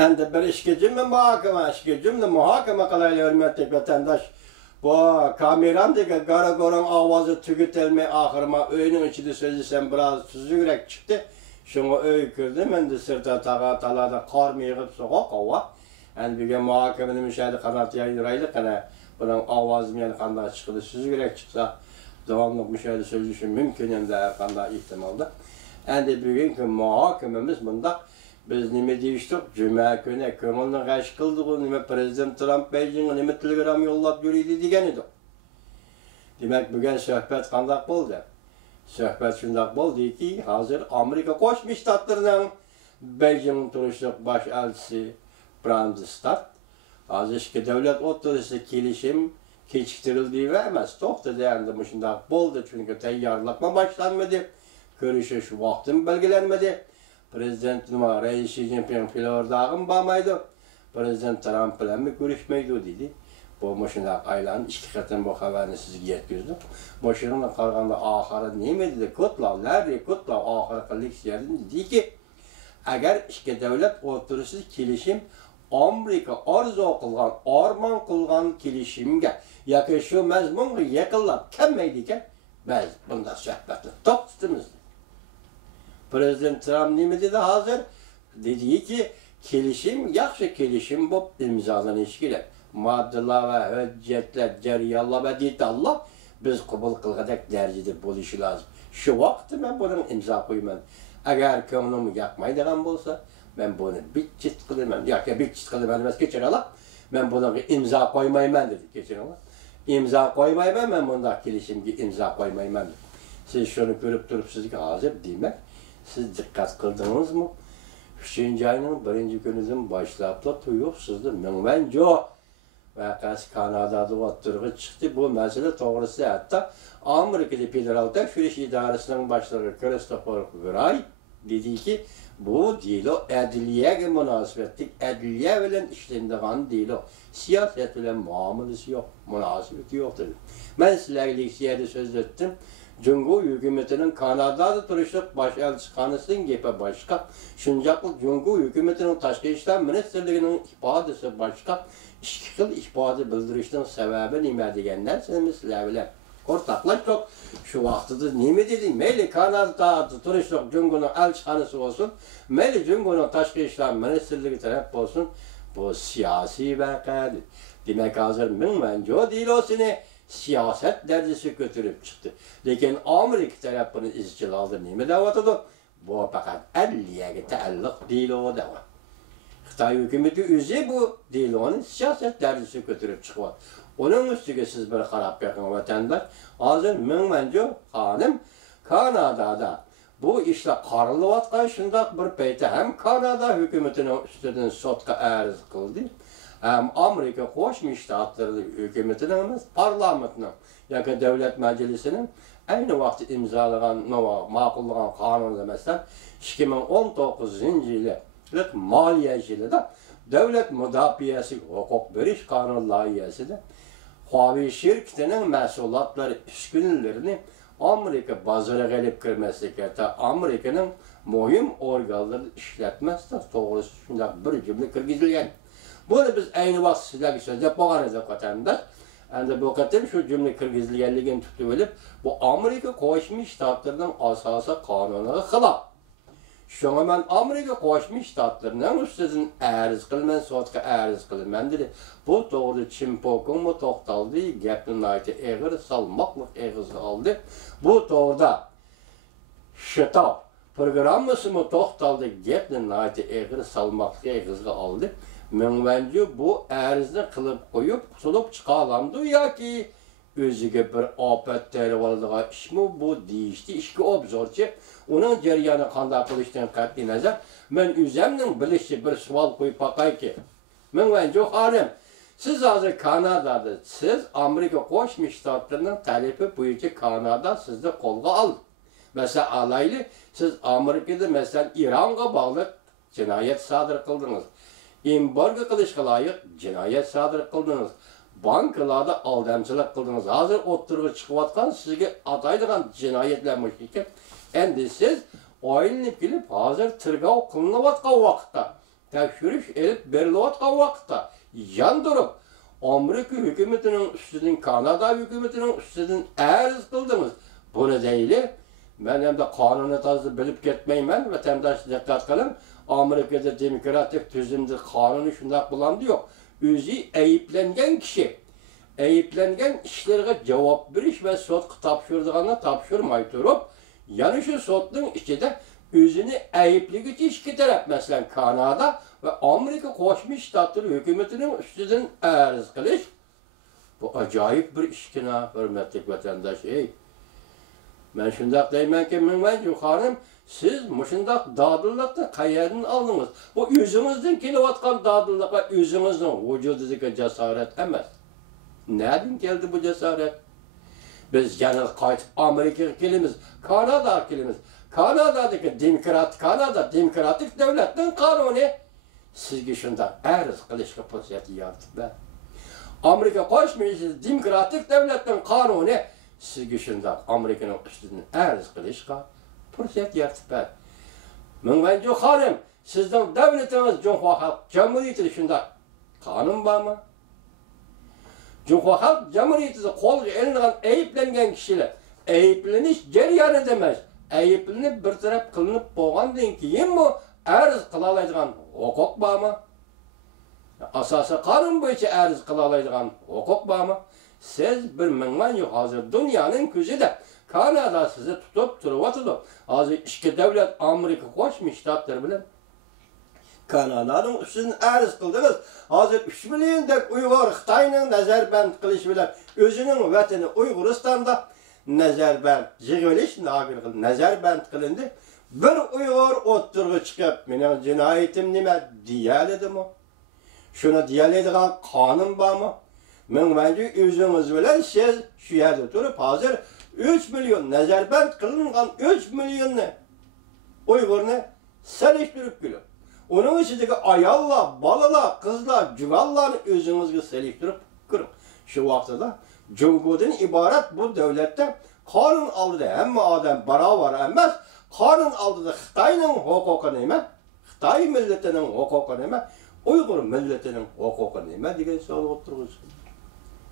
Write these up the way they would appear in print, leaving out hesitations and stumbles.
Endi bir işgecimle muhakeme kılayla hürmetlik vatandaş. Bu kameramdaki kara koran avazı tüketelmey ahırma öyünün içinde sözlesem biraz süzügrek çıktı. Şunu öy kırdım, endi sırta talada kar yığıp soğuk hava. Endi bir muhakemenin müşahede kanat yayıraylık, bunun avazı yani kanda çıkıdı, süzügrek çıksa devamlık müşahede sözlüşüm mümkün hem de kanda ihtimalda. Endi bugünkü muhakememiz bunda. Biz nime deyiştik? Cuma günü köngülünü kaç kıldık, nime Prezident Trump Beijing'e nime telegram yollap yürüydü degen edik. Demek bugün söhbet kandak boldu. Söhbet şundak boldu ki, hazır Amerika Koşmuş Ştatlarının Beijing'in turuşluk baş elçisi Brandenstadt, hazır iki devlet otorisi kelişim keçiktirildiği ve emas. Toxta deyəndə şundak boldu çünkü teyyarlakma başlanmadı, görüşüş vaktin belgelenmedi. Prezident nima Reis Xi Jinping filordağın bağmaydı. Prezident Trump bilen mi görüşmeydi dedi. Bu maşına aylan iki katın bu haberini sizge yetkizdim. Maşının kalganda ahırı neyme dedi? Kutlav, nerede kutlav ahırı kılık yerden dedi ki eğer iki devlet oturusu kelişim Amerika arzu kılgan, arman kılgan kelişimge yakı şu mezmungu yakıllap kemmeydiken biz bunda söhbetini toptumuz. Prezident Trump nime dedi hazır? Dedi ki kelişim, yaxşı kelişim bu imzalanış gerek. Maddeler ve hüccetler ceriyalla ve detalla biz kabul kılgadak derecede buluşu lazım. Şu vakti ben bunun imza koyman. Eğer köngülümü yakmaydıgan bolsa, ben bunu bitçit kılımam. Ya bitçit kılımam demez geçer Allah. Ben buna imza koymayman dedi geçer Allah. İmza koymayman, ben bunda kelişimge imza koymayman dedi. Siz şunu görüp durup sizge hazır demek. Siz dikkat kıldınız mı? 3. ayının 1. günüdün başlayıp tuyuqsuzdu. Münvenco vakası Kanada'da oturduğu çıktı. Bu mesele doğrusu hatta Amerika'da Federal Tekşiriş İdaresi'nin başları Christopher Wray dedi ki bu değil o adliyeye münasebetlik, adliye bilen işlendiğin değil o. Siyaset bilen muamelesi yok, münasebeti yok dedi. Ben sizlerle söz ettim. Cumhur hükümetinin Kanada'da turuşluk baş elçixanasının gepe başka, şuncaklık Cumhur hükümetinin Taşkı İşler Ministerliğinin ifadesi başka, iki yıl ifade bildirişinin sebebi nime degenler sizler bile ortaklaştık. Şu vaktidir nime dedi, meyli Kanada'da turuşluk Cumhur'un elçixanası olsun, meyli Cumhur'un Taşkı İşler Ministerliği taraf olsun, bu siyasi vakadır. Demek hazır bence o değil o sene. Siyaset derecesi götürüp çıktı. Lakin Amerika tarafının izcilalı nime davatıdır? Bu fakat 50'ye teallık değil o dava. Xitay hükümeti üzü bu değil onun siyaset derecesi götürüp çıkıyor. Onun üstüge siz bir karab yakın vatandaş. Hazır bence hanım Kanada'da bu işle qarılıvatqan şundak bir peyte hem Kanada hükümetinin üstüden sotka arz kıldı. Hem Amerika Koşmuş Ştatları hükümetinin, parlamentinin, yani devlet meclisinin aynı vakti imzalanan, makullanan kanunu mesela 2019 yıllık maliye yılında devlet müdafiyesi hukuk veriş kanunu layihəsində Huawei şirketinin məsulatları üskünlerini Amerika bazara gelip girmeslik hatta Amerika'nın mühim organları işletmezse doğrusu şundak bir cümle kirgizilgen. Bunu biz aynı vakit sizlerle sözde bağıracak vatandaş. Yani bu kadar şu cümle kirgizilgenliğini tutup ölüp bu Amerika Koşmuş Ştatlarının asası kanununa xilaf. Şuna ben Amerika Koşmuş Ştatlarının üstüden arz kılmen, sotka arz kılmen dedi. Bu doğru Çimpok'un mu toxtaldı, gepnin ayti eğir salmaklık eğizli aldı. Bu doğruda şıtav programısı mı toxtaldı, gepnin ayti eğir salmaklık eğizli aldı. Bence bu ərizini qılıb qoyub, solup çıxalandı ya ki özüge bir afet tervalığa iş mi bu deyişdi, işki obzorçı. Onun ceryanı qanda qilishdan qat'i nazar, men üzemnin bilişi bir sual qoyub bakay ki, bence hanım, siz hazır Kanada'da, siz Amerika Koşmuş Ştatlarının talebi boyunca Kanada sizde kolga aldı. Mesela alaylı, siz Amerika'da mesela İran'a bağlı cinayet sadır kıldınız. Embargo qilishga layık cinayet sadır kıldınız. Bankalarda aldamçılık kıldınız. Hazır oturuğa çıkıvatkan sizge ataydıgan cinayetlermiş iken. Endi siz aylanıp gelip hazır tırgav kılınavatkan vakitta tekshirish elib berilayotgan vaqtda yandırıp Amerika hükümetinin üstünden, Kanada hükümetinin üstünden arz kıldınız. Bunu değil. Ben hem de kanunu tazı bilip gitmeymen, vatandaş dikkat kılın. Amerika'da demokratik tüzümde kanunu şundak bulandı yok. Özü eyiplengen kişi, eyiplengen işlerine cevap veriş ve sot tapşırdığını tapşırmay durup, yani şu sotun içinde özünü eyiplik iki taraf, mesela Kanada ve Amerika Koşmuş Ştatları hükümetinin üstünden arz kılış. Bu acayip bir işkina, hürmetli vatandaş. Ben şundak deymen ki, Münvencu Hanım, siz şundak dadıllıkta qayerden aldınız? Bu özünüzden kelivatkan dadıllığa özünüzden vücudundaki cesaret emez. Nereden geldi bu cesaret? Biz genel kayıt Amerika'ya kelimiz, Kanada'ya kelimiz. Kanada'daki demokratik devletten kanunu sizge şunda arz kılışka pozisyeti yaratıp ver. Amerika koşmayışı demokratik devletten kanunu sizge şunda Amerika'nın üstünden arz kılışka pozisyeti yaratıp ver. Münvencu Hanım, sizden devletiniz Cumhur Halk Cumhuriyeti şunda kanun var mı? Cumhur Halk Cumhuriyeti'de kol elinden eyiplengen kişiler eyipleniş cereyan edemez. Eyiplenip bir taraf kılınıp boğandan keyin mi arz kılalaydigan hukuk var mı? Asası kanun boyunca arz kılalaydigan hukuk var mı? Siz bir mingman yok hazır dünyanın közüde Kanada sizi tutup duruvatıdı. Hazır iki devlet Amerika Koşmuş Ştatları bilen Kanada'nın üstünden arz kıldınız. Hazır 3 milyondek Uygur Xitayning nazarband qilish bilan özünün vatani Uyg'uristonda nazarband qilindi. Bir Uygur o'ttirg'i chiqib, mening jinoyatim nima deyaladimi? Shuni deyaladigan qonun bormi? Mingmanju o'zingiz bilan siz shu yerda turib, hozir 3 milyon nazarband qilingan 3 milyonni Uyg'urni selektirib kelib. Onun içindeki ayallar, balalar, kızlar, cüvallarını özünüzge selektirip kırın. Şu vaktada Cumhur'dan ibaret bu devlette kanun aldı hem adam beraber emez, kanun aldı da Xitay'nın hukuku neyme, Xitay milletinin hukuku neyme, Uygur milletinin hukuku neyme diye soru otururuz.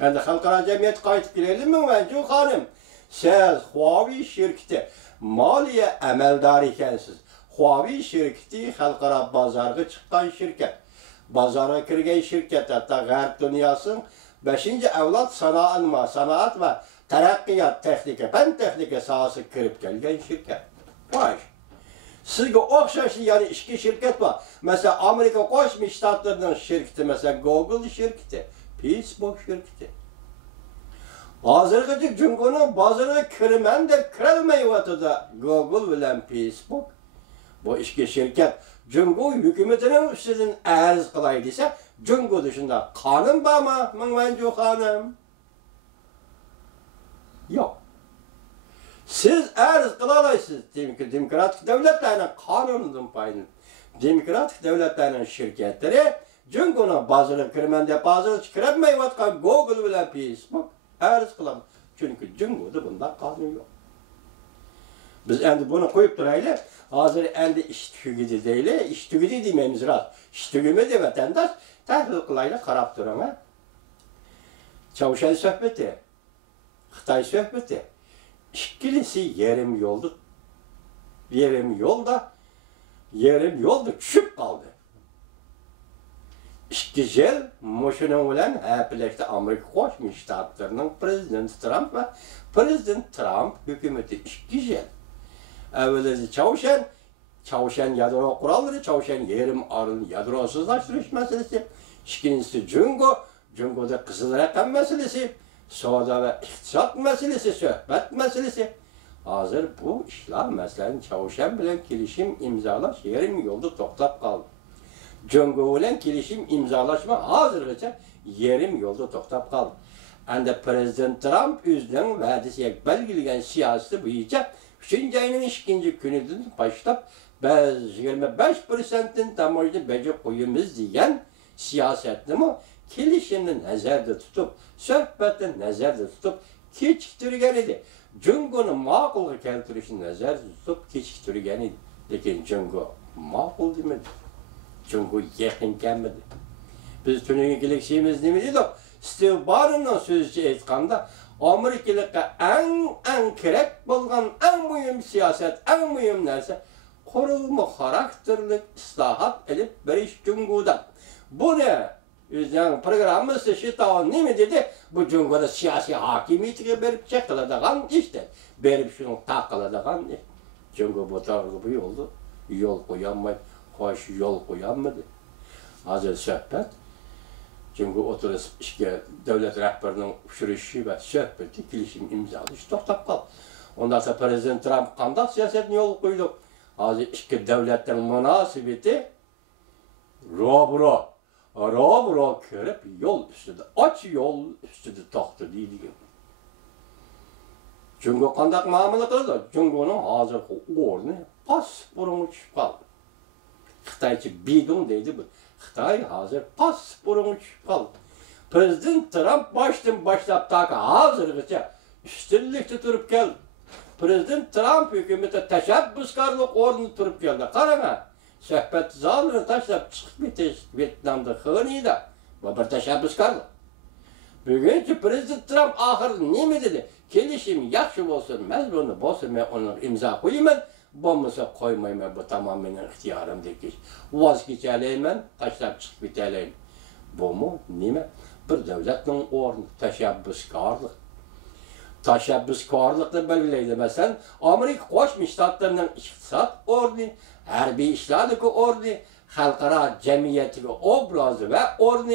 Ben de halkara cemiyet kayıt girelim mi Münvencu Hanım? Siz Huawei şirketi maliye emeldar ikensiz. Huawei şirketi halkara bazarga çıkan şirket. Bazara kirgen şirket, hatta G'arb dünyasının 5. evlat sanaat ve terakkiyat texnika, fen texnika sahası kirip gelgen şirket. Vay. Sizge okşaşı yani iki şirket var. Mesela Amerika Koşmuş Ştatlarının şirketi, mesela Google şirketi, Facebook şirketi. Hazırgıcı Cumhur'un bazarına kirmen de kirelmeyi da Google bilen Facebook. Bu iki şirket Cumhur hükümetinin üstünden arz kılaydıysa Cumhur dışında kanun var mı Münvencu Hanım? Yok. Siz arz kılaysınız demokratik devletlerinin kanunundan payını. Demokratik devletlerinin şirketleri Cumhur'un bazıları kirmende bazıları kiremmeyi vatkan Google bilen Facebook arz kılamaz. Çünkü Cumhur'da bunda kanun yok. Biz endi bunu koyup durayla, hazır endi iş tügüdü değil, iş tügüdü dememiz lazım. İş tügüme de vatandaş tahlil kılayla karab durana. Çavuşan sohbeti, Xitay sohbeti, ikilisi yerim yolda düşüp kaldı. İki yıl moşunun bilen hepilekte Amerika Koşmuş Ştatlarının Prezident Trump ve Prezident Trump hükümeti 2 yıl. Evvelisi Çavuşan yadro kuralları, Çavuşan yerim arın yadrosuzlaştırış meselesi. İkincisi Cungo'da kızıl rakam meselesi, soda ve iktisat meselesi, sohbet meselesi. Hazır bu işler mesela Çavuşan bilen kilişim imzalaş yerim yolda toktap kaldı. Cungo bilen kilişim imzalaşma hazırlıca yerim yolda toktap kaldı. Anda Prezident Trump özünün vədisiye belgilegen siyaseti boyunca 3. ayının 2. günüdün başlap biz 25%'in tamamını becek koyumuz diyen siyasetini mi kilişimini nazarda tutup, sohbetini nazarda tutup keçiktirgen idi. Cungo'nun makul keltirişini nazarda tutup keçiktirgen idi. Lekin Cungo makul demedi. Çünkü yakın gelmedi. Biz tünün gelişimiz ne deydi? Steve Bannon'un sözü aytganda Amerikalıkka en kerek bolgan en mühim siyaset, en mühim narsa kurulma karakterlik islahat edip beriş Cumhur'da. Bu ne? Yani programımızda şitağı ne mi dedi? Bu Cumhur'da siyasi hakimiyeti berip çekiladigan işte. Berip şunu takıladigan işte. Cumhur bu tarafı bu yoldu. Yol koyanmay, hoş yol koyanmadı. Hazır sohbet. Çünkü oturup işte devlet rehberinin uçuruşu ve sohbeti, kilişim imzalı, işte toktap kaldı. Ondan sonra Prezident Trump kandak siyasetini yol koydu. Hazır işte devletten münasebeti Robro körüp yol üstüde, aç yol üstüde taktı deydi. Çünkü kandak muamele kıldı. Çünkü'nün hazır ornu pasporunu çıkıp kaldı. Xitayçı bidon deydi bu. Xitay hazır pasporunu çıkıp kaldı. Prezident Trump başlap takı hazırgıça üstünlükte durup geldi. Prezident Trump hükümeti teşebbüskarlık ornu durup geldi. Karana, sohbet zalını taşlap çıkıp bitiş Vietnam'da xığınıydı. Bu bir teşebbüskarlık. Bugünkü Prezident Trump ahır ne mi dedi? Kelişim yaxşı olsun, mezbunu olsun, ben onu imza koyayım, bombası koymayayım, bu tamamen ihtiyarım dekiş. Vazgeçeleyim, taşlap çıkıp biteleyim. Bu mu? Ne mi? Bir devletin ornu, teşebbüskarlık. Teşebbüskarlıkla belirleydi. Mesela Amerika Koşmuş Ştatlarının iktisat ornu, harbiy işlardaki ornu, halkara cemiyetdeki obrazı ve ornu